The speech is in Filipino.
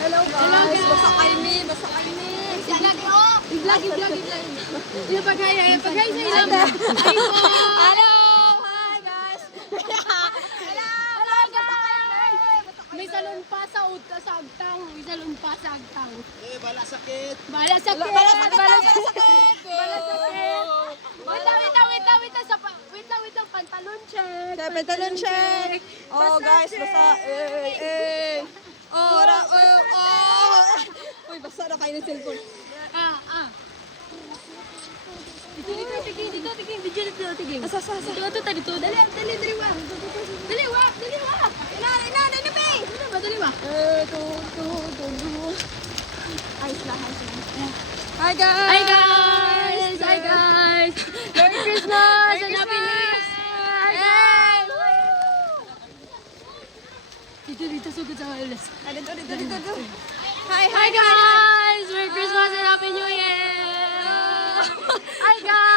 Hello guys. Basta kayo ni. I-vlog. Yung pag-hi sa ilang. Hello. Hi guys. Hello guys. May salon pa sa agtang. Bala sakit. Bala sakit. Wait lang. Pantalon check. Oh guys, basta Uy, basta na kayo ng cellphone. Dito, tiging. Asa. Dito. Daliwa. Daliwa. Ayos lang. Hi guys. Merry Christmas and Happy New Year. Dito, sugod sa ulas. Dito. Hi guys. Merry Christmas and Happy New Year. Hi guys.